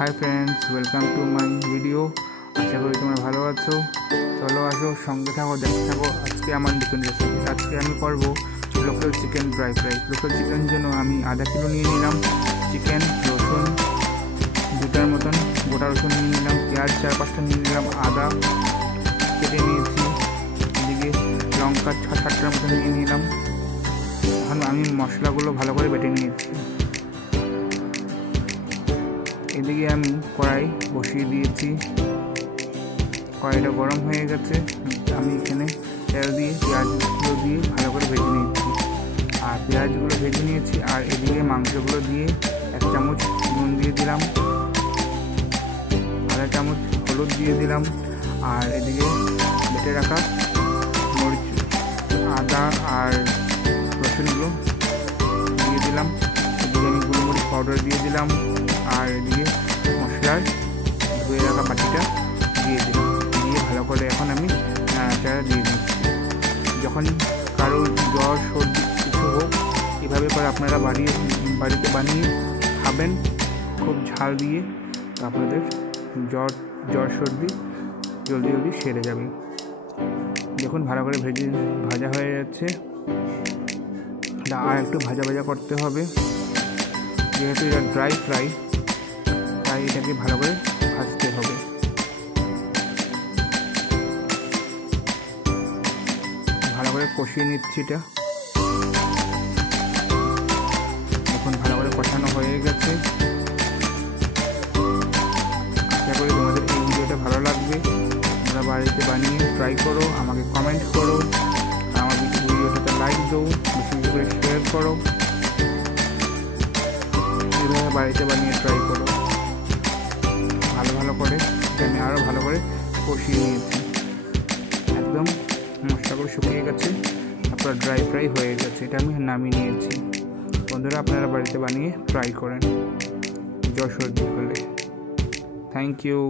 High friends, welcome to my video. আশা করি তোমরা ভালো আছো। চলো আসো, সঙ্গে থাকো, দেখতে থাকো আজকে আমার নতুন রেসিপি। আজকে আমি করব local chicken dry fry. Local chicken জন্য আমি আধা কিলো নিয়ে নিলাম চিকেন, রসুন 2টার মতন গোটা রসুন নিয়ে নিলাম, পেঁয়াজ 4-5টা নিয়ে নিলাম, আদা কেটে নিয়েছি, এদিকে লঙ্কা 6-7টার মতন নিয়ে নিলাম। এখন আমি মশলাগুলো ভালো করে বেটে নিয়েছি। এদিকে আমি কড়াই বসিয়ে দিয়েছি, কড়াইটা গরম হয়ে গেছে। আমি এখানে তেল দিয়ে পেঁয়াজগুলো দিয়ে ভালো করে ভেজে নিয়েছি, আর পেঁয়াজগুলো ভেজে নিয়েছি। আর এদিকে মাংসগুলো দিয়ে 1 চামচ নুন দিয়ে দিলাম, আধা চামচ হলুদ দিয়ে দিলাম, আর এদিকে বেটে রাখা মরিচ, আদা আর রসুনগুলো দিয়ে দিলাম। এদিকে আমি গোলমরিচ পাউডার দিয়ে দিলাম, আর এদিকে মশলার ধুয়ে রাখা বাটিটা দিয়ে দিলাম। দিয়ে ভালো করে এখন আমি নাড়াচাড়া দিয়ে দিচ্ছি। যখন কারো জ্বর সর্দি কিছু হোক, এভাবে করে আপনারা বাড়িতে বানিয়ে খাবেন, খুব ঝাল দিয়ে আপনাদের জ্বর সর্দি জলদি সেরে যাবে। দেখুন ভালো করে ভাজা হয়ে যাচ্ছে, আর একটু ভাজা করতে হবে, যেহেতু এটা ড্রাই ফ্রাই, তাই এটাকে ভালো করে ভাজতে হবে। ভালো করে কষিয়ে নিচ্ছি এটা। এখন ভালো করে কষানো হয়ে গেছে। আশা করি তোমাদের এই ভিডিওটা ভালো লাগবে। তোমরা বাড়িতে বানিয়ে ট্রাই করো, আমাকে কমেন্ট করো, আমার ভিডিওটাতে লাইক দাও, বেশি করে শেয়ার করো। এভাবে বাড়িতে বানিয়ে ট্রাই করো। ভালো করে আমি আরও ভালো করে কষিয়ে নিয়েছি। একদম মশলাগুলো শুকিয়ে গেছে, তারপর ড্রাই ফ্রাই হয়ে গেছে। এটা আমি নামিয়ে নিয়েছি। বন্ধুরা, আপনারা বাড়িতে বানিয়ে ট্রাই করেন জ্বর সর্দি হলে। Thank you.